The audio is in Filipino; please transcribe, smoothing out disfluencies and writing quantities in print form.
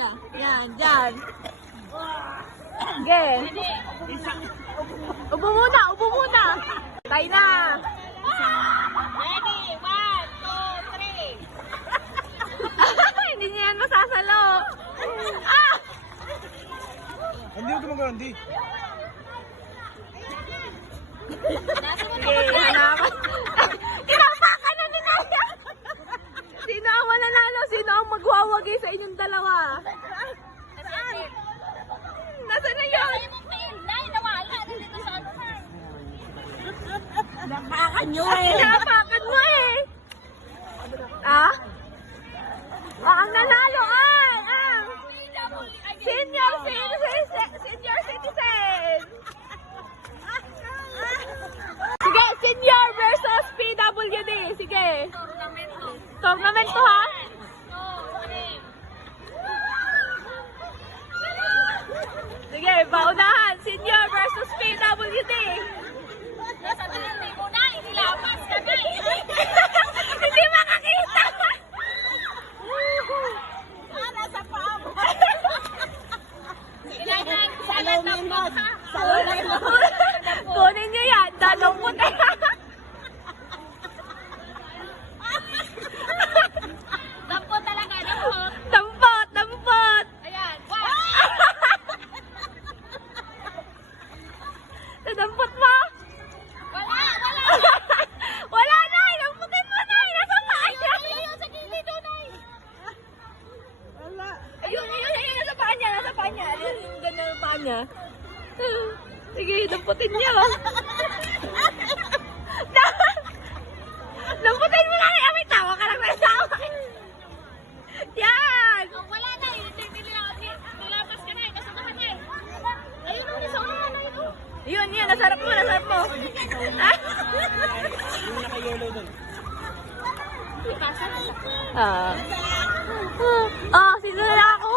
nanalo. Yan, dyan. Sige. Upo muna, upo muna. Tayo na. Ready? 1, 2, 3. Hindi niya yan masasalo. Ah! Hindi ko gumagawa, hindi. Sige, hanapan. Tinapakan na ni Naya. Sino ang mananalo? Sino ang magwawagi sa inyong dalawa? Nasaan na yun? Napakan nyo eh. Tinapakan mo eh. Ah? Ang nanalo ay ang senior citizen. Sige, senior versus PWD. Sige. Tournament to ha? Sige, paunahan. Senior versus PWD. Nasa tabi mo na, inilapas ka na eh. Hindi makakita. Nasa paa mo. Kailangan sana tampok ha. Kunin niyo yan. Dalong puti. Tampok talaga, tampok. Dampot, dampot. Ayan. Nadampot mo? Wala. Wala na. Damputin mo na. Nasa paa niya. Ayun, sa gilid doon ay. Ayun. Nasa paa niya. Nasa paa niya. Ayun, yung ganda ng paa niya. Sige, damputin niya. Damputin mo na. May tawa ka lang. May tawa. Yan. Oh, wala na eh. Nilapas ka na eh. Nasa tahan na eh. Ayun, nasa unahan na ito. Yun. Nasarap mo. Nasarap mo. Yung naka-yellow doon. Ipasa na. Ah. Sino na ako?